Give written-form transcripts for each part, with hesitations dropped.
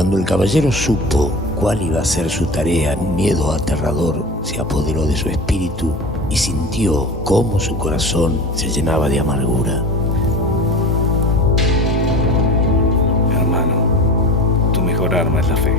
Cuando el caballero supo cuál iba a ser su tarea, un miedo aterrador se apoderó de su espíritu y sintió cómo su corazón se llenaba de amargura. Hermano, tu mejor arma es la fe.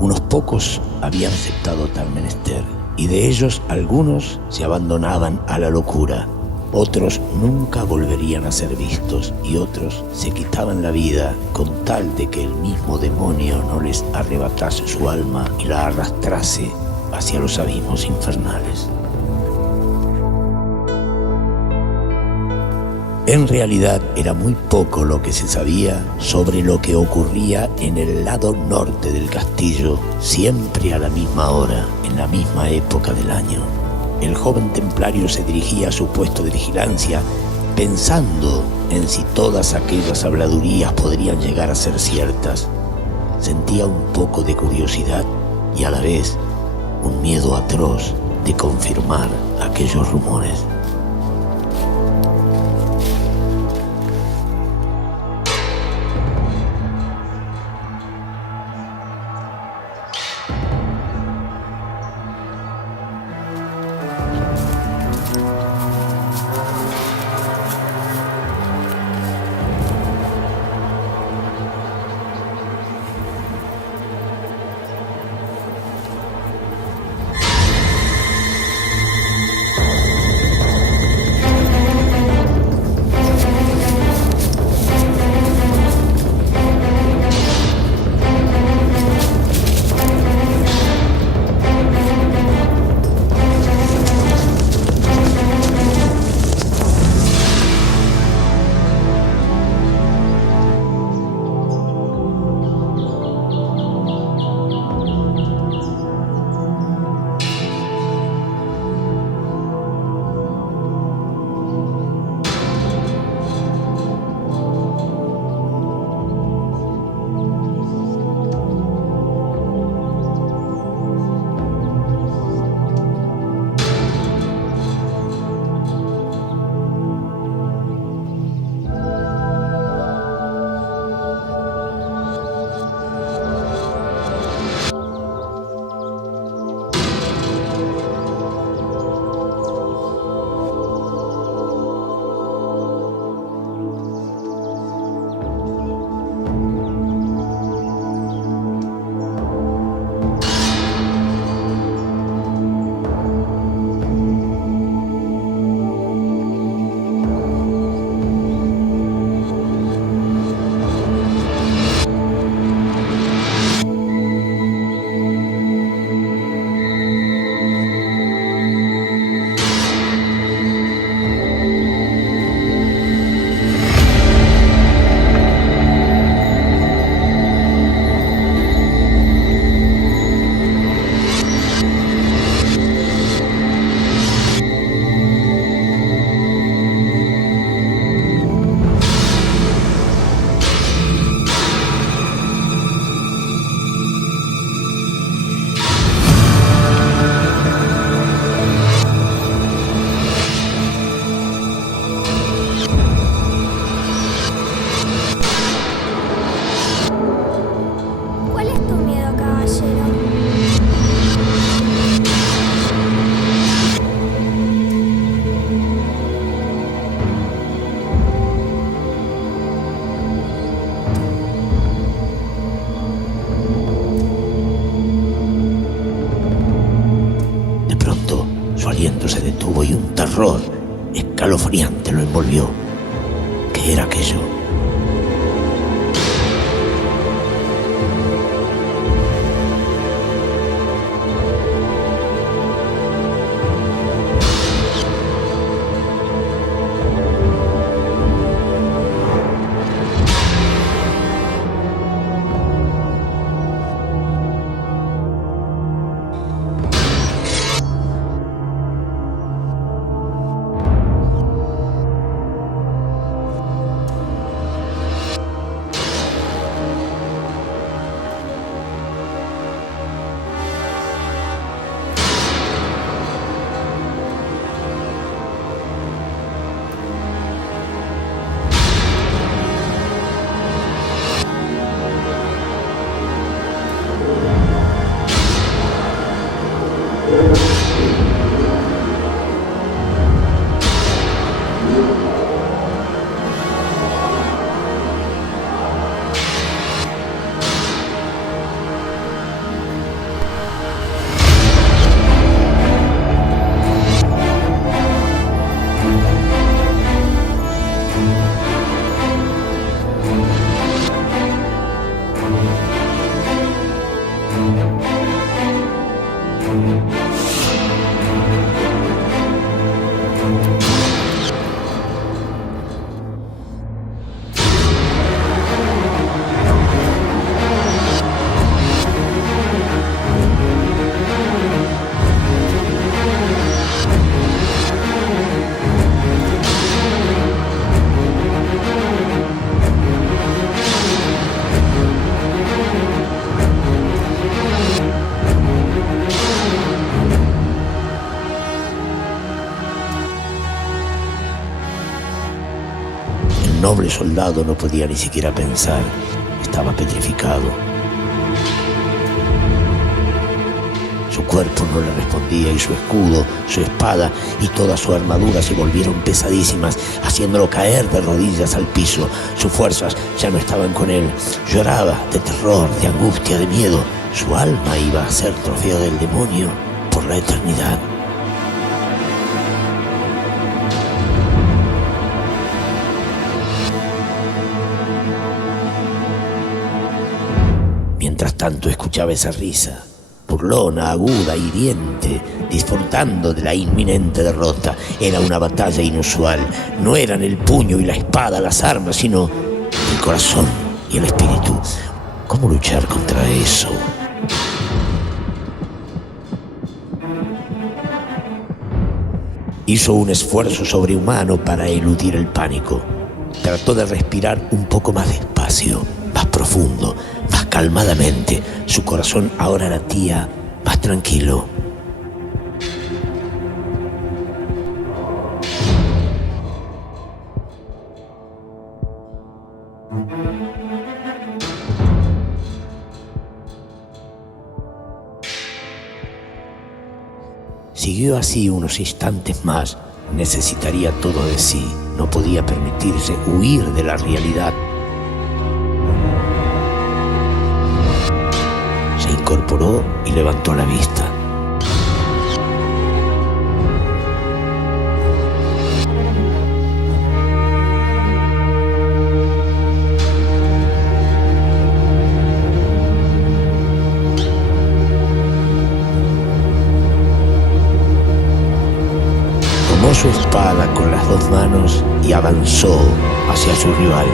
Unos pocos habían aceptado tal menester, y de ellos algunos se abandonaban a la locura. Otros nunca volverían a ser vistos y otros se quitaban la vida con tal de que el mismo demonio no les arrebatase su alma y la arrastrase hacia los abismos infernales. En realidad era muy poco lo que se sabía sobre lo que ocurría en el lado norte del castillo, siempre a la misma hora, en la misma época del año. El joven templario se dirigía a su puesto de vigilancia, pensando en si todas aquellas habladurías podrían llegar a ser ciertas. Sentía un poco de curiosidad y a la vez un miedo atroz de confirmar aquellos rumores. Se detuvo y un terror escalofriante lo envolvió. ¿Qué era aquello? El noble soldado no podía ni siquiera pensar. Estaba petrificado. Su cuerpo no le respondía y su escudo, su espada y toda su armadura se volvieron pesadísimas, haciéndolo caer de rodillas al piso. Sus fuerzas ya no estaban con él. Lloraba de terror, de angustia, de miedo. Su alma iba a ser trofeo del demonio por la eternidad. Mientras tanto escuchaba esa risa, burlona, aguda, hiriente, disfrutando de la inminente derrota. Era una batalla inusual. No eran el puño y la espada las armas, sino el corazón y el espíritu. ¿Cómo luchar contra eso? Hizo un esfuerzo sobrehumano para eludir el pánico. Trató de respirar un poco más despacio, más profundo, más calmadamente. Su corazón ahora latía más tranquilo. Siguió así unos instantes más. Necesitaría todo de sí. No podía permitirse huir de la realidad. Se incorporó y levantó la vista. Tomó su espada con las dos manos y avanzó hacia su rival.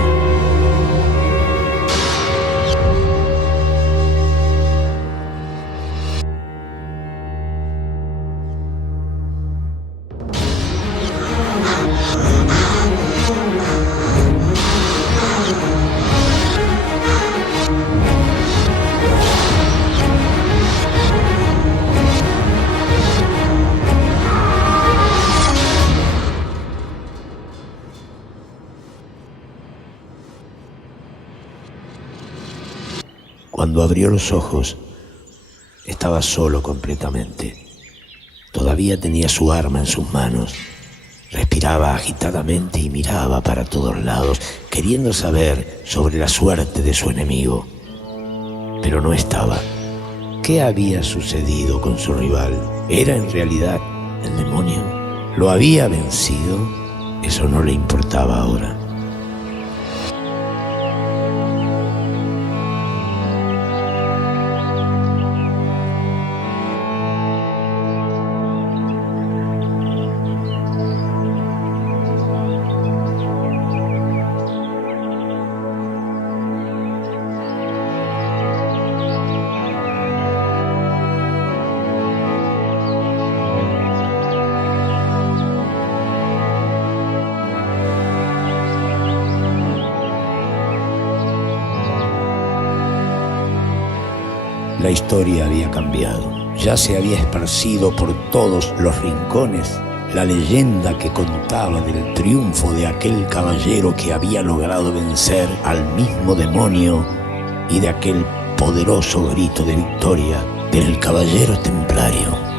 Cuando abrió los ojos, estaba solo completamente. Todavía tenía su arma en sus manos. Respiraba agitadamente y miraba para todos lados, queriendo saber sobre la suerte de su enemigo. Pero no estaba. ¿Qué había sucedido con su rival? ¿Era en realidad el demonio? ¿Lo había vencido? Eso no le importaba ahora. La historia había cambiado. Ya se había esparcido por todos los rincones la leyenda que contaba del triunfo de aquel caballero que había logrado vencer al mismo demonio y de aquel poderoso grito de victoria del caballero templario.